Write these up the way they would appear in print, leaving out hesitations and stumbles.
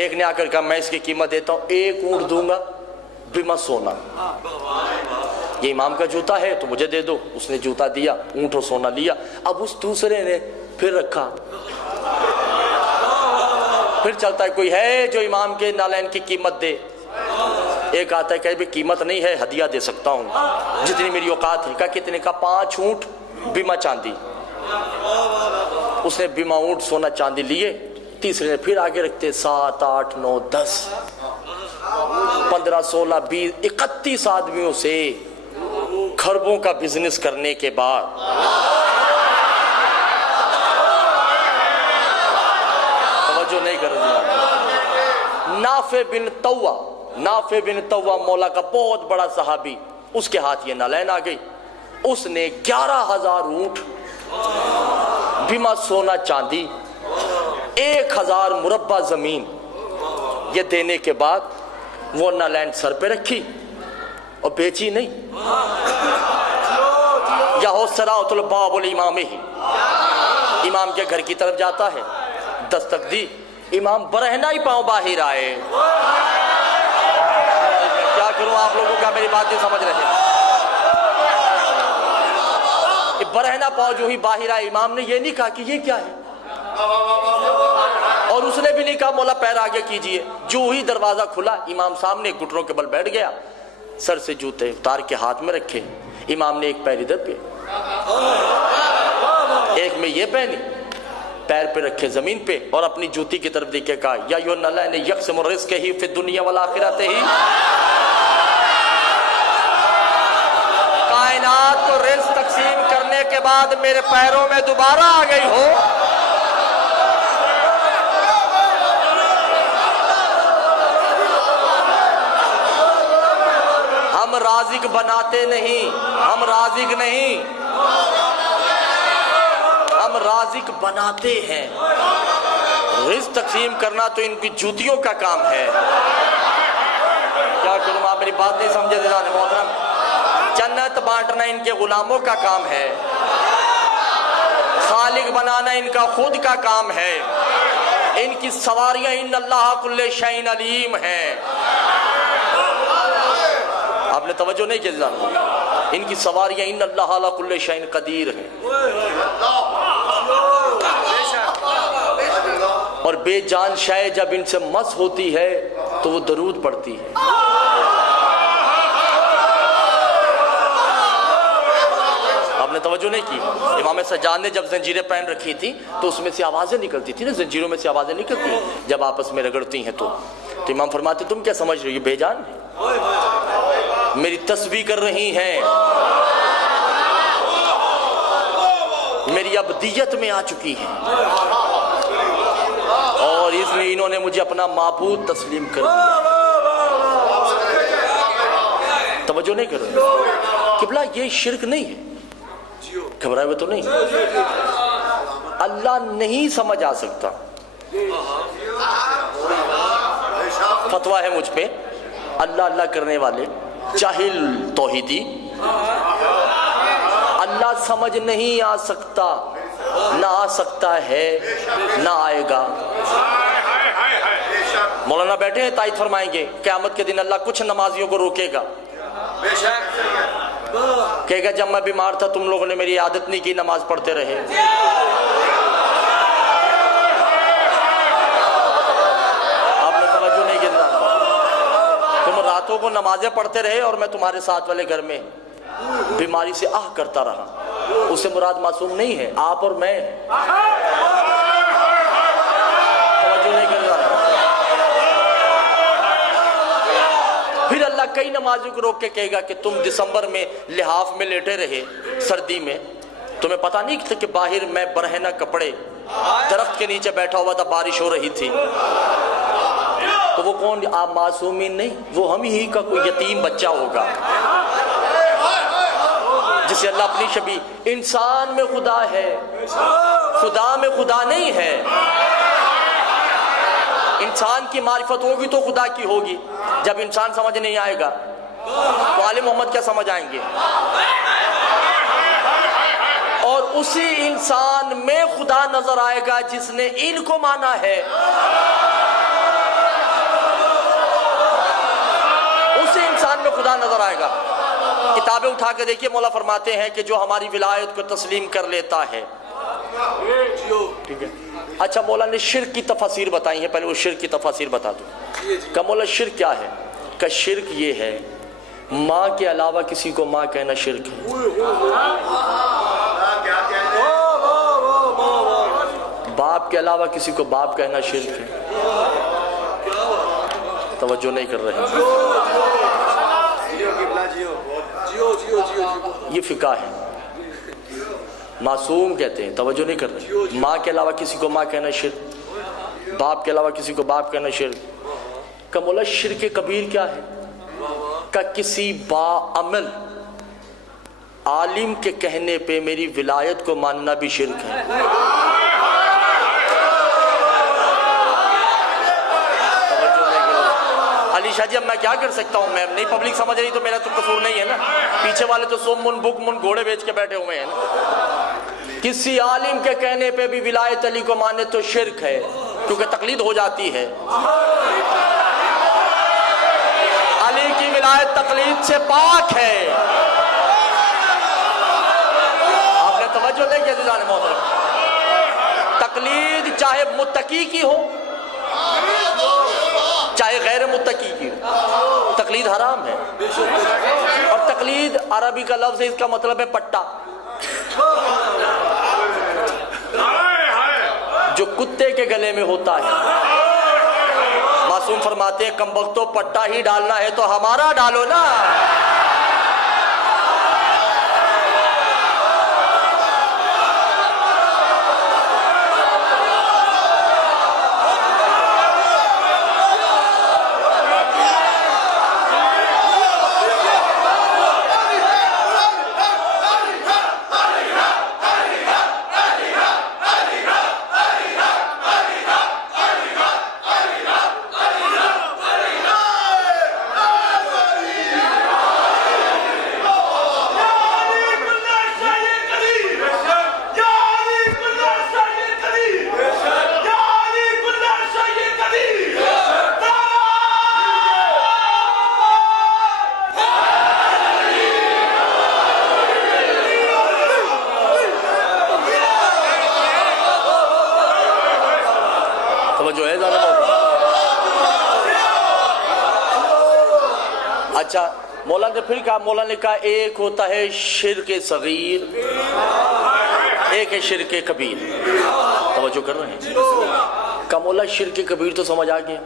एक ने आकर कहा मैं इसकी कीमत देता हूं, 1 ऊंट दूंगा बिमा सोना। ये इमाम का जूता है तो मुझे दे दो। उसने जूता दिया, ऊंट और सोना लिया। अब उस दूसरे ने फिर रखा, फिर चलता है कोई है जो इमाम के नालैन की कीमत दे। एक आता है कहे भी कीमत नहीं है, हदिया दे सकता हूं जितनी मेरी औकात है। कहा कितने का? 5 ऊंट बीमा चांदी। उसने बीमा ऊंट सोना चांदी लिए। तीसरे ने फिर आगे रखते 7 8 9 10 15 16 20 31 आदमियों से खरबों का बिजनेस करने के बाद तवज्जो नहीं कर रहे। नाफे बिन तौवा मौला का बहुत बड़ा सहाबी, उसके हाथ ये नालैन आ गई। उसने 11,000 ऊंट बीमा सोना चांदी 1000 मुरब्बा जमीन ये देने के बाद वो नालैन सर पे रखी और बेची नहीं। या हो सराउतुल बाबुल इमाम ही, इमाम के घर की तरफ जाता है, दस्तक दी, इमाम बरहना ही पांव बाहर आए। क्या करूं, आप लोगों का मेरी बात नहीं समझ रहे। बरहना पांव जो ही बाहर आए, इमाम ने ये नहीं कहा कि ये क्या है, और उसने भी नहीं कहा मौला पैर आगे कीजिए। जो ही दरवाजा खुला, इमाम सामने घुटनों के बल बैठ गया, सर से जूते उतार के हाथ में रखे। इमाम ने एक पैर इधर पे, एक में ये पहनी, पैर पे रखे जमीन पे और अपनी जूती की तरफ देख के कहा या यो नल्ला ने यकसम रिज़्क़ ही फिद दुनिया वल आखिरत ही, कायनात को रिज़्क़ तकसीम करने के बाद मेरे पैरों में दोबारा आ गई हो। हम राज़िक बनाते नहीं, हम राज़िक नहीं, हम राज़िक बनाते हैं। रिज़्क़ तकसीम करना तो इनकी जूतियों का काम है। क्या करूं, आप मेरी बात नहीं समझे दिलाने मोहतरम। जन्नत बांटना इनके गुलामों का काम है, खालिक बनाना इनका खुद का काम है। इनकी सवारियां इन्नल्लाह कुल्ले शैइन अलीम है। आपने तवज्जो नहीं की दिलाने। इनकी सवारियां इन्नल्लाह अला कुल्ले शैइन कदीर है। और बेजान शाय जब इनसे मस होती है तो वो दरूद पढ़ती है। आपने तवज्जो नहीं की। इमाम सज्जाद ने जब जंजीरें पहन रखी थी तो उसमें से आवाजें निकलती थी ना, जंजीरों में से आवाजें निकलती जब आपस में रगड़ती हैं तो इमाम फरमाते तुम क्या समझ रही हो, बेजान है, मेरी तस्बीह कर रही हैं, मेरी अब्दियत में आ चुकी हैं और इसलिए इन्होंने मुझे अपना माबूद तस्लीम कर दिया। तवज्जो नहीं कर रहे किबला, ये शिर्क नहीं है, घबराए हुए तो नहीं। अल्लाह नहीं समझ आ सकता, फतवा है मुझ पे, अल्लाह अल्लाह करने वाले जाहिल तौहीदी अल्लाह समझ नहीं आ सकता, ना आ सकता है ना आएगा। मौलाना बैठे हैं तायद फरमाएंगे क़यामत के दिन अल्लाह कुछ नमाजियों को रोकेगा, कहेगा जब मैं बीमार था तुम लोगों ने मेरी आदत नहीं की, नमाज पढ़ते रहे। आपने तवज्जो नहीं की, तुम रातों को नमाजें पढ़ते रहे और मैं तुम्हारे साथ वाले घर में बीमारी से आह करता रहा। उससे मुराद मासूम नहीं है, आप और मैं। तवज्जो नहीं कर रहा। फिर अल्लाह कई नमाजियों को रोक के कहेगा कि तुम दिसंबर में लिहाफ में लेटे रहे सर्दी में, तुम्हें पता नहीं था कि बाहर मैं बरहना कपड़े दरख्त के नीचे बैठा हुआ था, बारिश हो रही थी। तो वो कौन, आप मासूमीन नहीं, वो हम ही का कोई यतीम बच्चा होगा जिसे अल्लाह अपनी शबी, इंसान में खुदा है, खुदा में खुदा नहीं है। इंसान की मारिफत होगी तो खुदा की होगी। जब इंसान समझ नहीं आएगा तो आले मोहम्मद क्या समझ आएंगे। और उसी इंसान में खुदा नजर आएगा जिसने इनको माना है। नजर आएगा। किताबें उठा के देखिए, मौला फरमाते हैं कि जो हमारी विलायत को तस्लीम कर लेता है, ठीक है। अच्छा, मौला ने शिर्क की तफसीर बताई है, पहले वो शिर्क की तफसीर बता दूं। का मौला शिर्क क्या है? का शिर्क ये है, माँ के अलावा किसी को माँ कहना शिर्क है। बाप के अलावा किसी को बाप कहना शिर्क है। तवज्जो नहीं कर रहे। ये फिका है, मासूम कहते हैं, तवज्जो नहीं कर रहे। माँ के अलावा किसी को माँ कहना शिर्क, बाप के अलावा किसी को बाप कहना शिर्क। का मौला शिर्क कबीर क्या है? का किसी बाअमल आलिम के कहने पे मेरी विलायत को मानना भी शिर्क है। अली शाह जी, अब मैं क्या कर सकता हूँ? मैं नहीं, पब्लिक समझ रही तो मेरा तो कसूर नहीं है ना। पीछे वाले तो सोम मुन बुक मुन घोड़े बेच के बैठे हुए हैं ना। किसी आलिम के कहने पे भी विलायत अली को माने तो शिर्क है, क्योंकि तकलीद हो जाती है। अली की विलायत तकलीद से पाक है। आपने तवज्जो नहीं की अज़ीज़ान मोहतरम। तकलीद चाहे मुत्तकी की हो चाहे गैर मुत्तकी की हो, तकलीद हराम है। और तकलीद अरबी का लफ्ज़ है, इसका मतलब है पट्टा। जो कुत्ते के गले में होता है। मासूम फरमाते हैं, कमबख्तो पट्टा ही डालना है तो हमारा डालो ना। अच्छा, मौला ने फिर कहा, मौला ने कहा एक होता है शिर्क सगीर, एक है शिर्क कबीर। तवज्जो कर रहे हैं? का मौला शिर्क कबीर तो समझ आ गया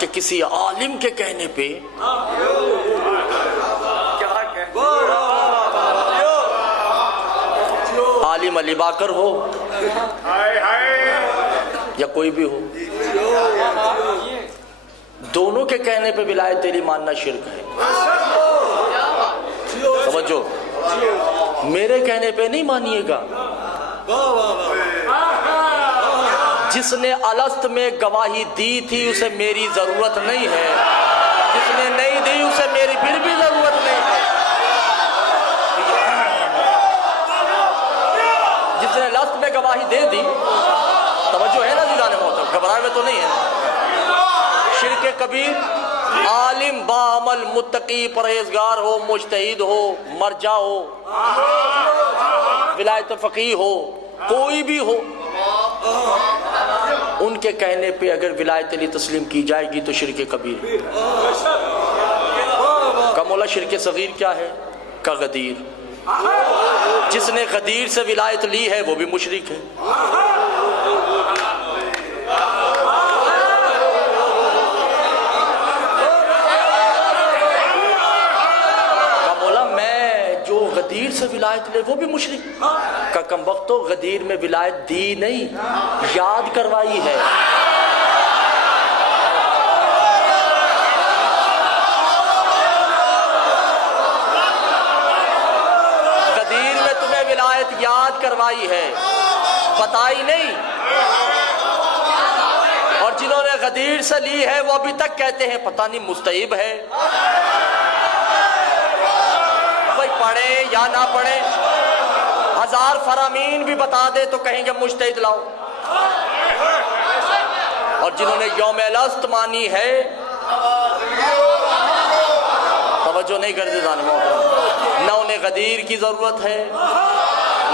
कि किसी आलिम के कहने पे आलिम अली बाकर हो या कोई भी हो, दोनों के कहने पे विलायत तेरी मानना शिर्क है। समझो, मेरे कहने पे नहीं मानिएगा। जिसने अलस्त में गवाही दी थी उसे मेरी जरूरत नहीं है, जिसने नहीं दी उसे मेरी फिर भी जरूरत नहीं है। जिसने अलस्त में गवाही दे दी, तवज्जो है ना जीराने मोहतरम, घबराए में तो नहीं है। शिर्क कबीर, आलिम बाअमल मुत्तकी परहेजगार हो, मुज्तहिद हो, मरजा हो, विलायत फकीह हो, कोई भी हो, उनके कहने पे अगर विलायत अली तस्लीम की जाएगी तो शिर्क कबीर। का मौला शिर्क सगीर क्या है? का गदीर। जिसने गदीर से विलायत ली है वो भी मुशरिक है। गदीर से विलायत ले वो भी मुशरिक। का कमबख्तो गदीर में विलायत दी नहीं, याद करवाई है। गदीर में तुम्हें विलायत याद करवाई है, बताई नहीं। और जिन्होंने गदीर से ली है वो अभी तक कहते हैं पता नहीं मुस्तैब है। पढ़े या ना पढ़े, 1000 फरामीन भी बता दे तो कहेंगे मुज्तहिद लाओ। और जिन्होंने यौम अलस्त मानी है तवज्जो नहीं करते जाने मोहतरम। ना उन्हें गदीर की जरूरत है,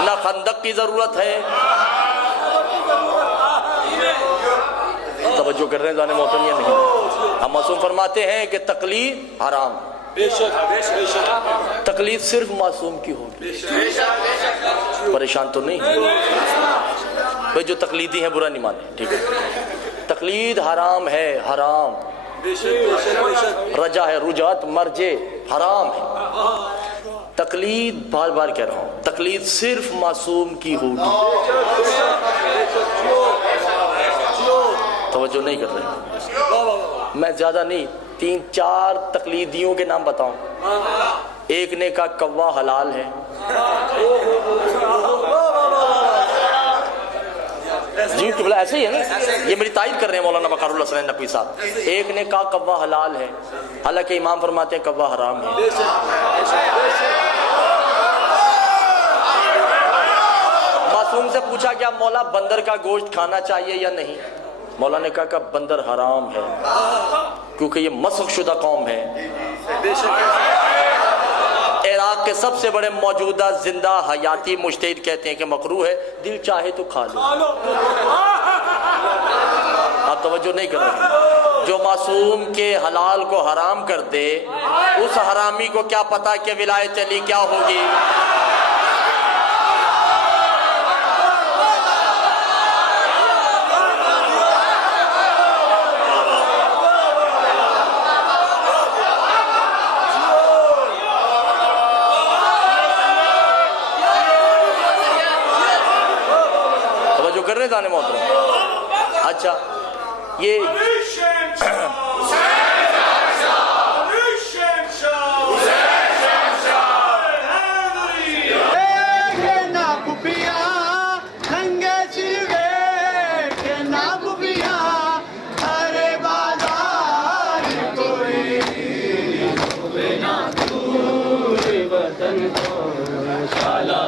ना खंदक की जरूरत है। तवज्जो कर रहे हैं जाने मोहतरम या नहीं? हम मासूम फरमाते हैं कि तकलीद हराम, तकलीद सिर्फ मासूम की होगी। परेशान तो नहीं भाई, जो तकलीदी है बुरा नहीं माने, ठीक है। तकलीद हराम है, हराम। रजा है, रुजात मर्जे हराम है। तकलीद बार बार कह रहा हूं, तकलीद सिर्फ मासूम की होगी। तवज्जो नहीं कर रहे। मैं ज्यादा नहीं, 3-4 तकलीदियों के नाम बताऊं। एक ने कहा कव्वा हलाल है, जी किबला ऐसे ही है ना, ये मेरी तारीफ कर रहे हैं मौलाना वक़ारुल हसन नकवी साहब। एक ने कहा कव्वा हलाल है, हालांकि इमाम फरमाते हैं कव्वा हराम है। मासूम से पूछा क्या मौला बंदर का गोश्त खाना चाहिए या नहीं? मौला ने कहा बंदर हराम है क्योंकि ये मस्ख शुदा कौम है। इराक के सबसे बड़े मौजूदा जिंदा हयाती मुज्तहिद कहते हैं कि मकरूह है, दिल चाहे तो खा लो। आप तवज्जो नहीं कर रहे। जो मासूम के हलाल को हराम कर दे, उस हरामी को क्या पता कि विलायत अली क्या होगी। जाने मोहतरम। अच्छा, ये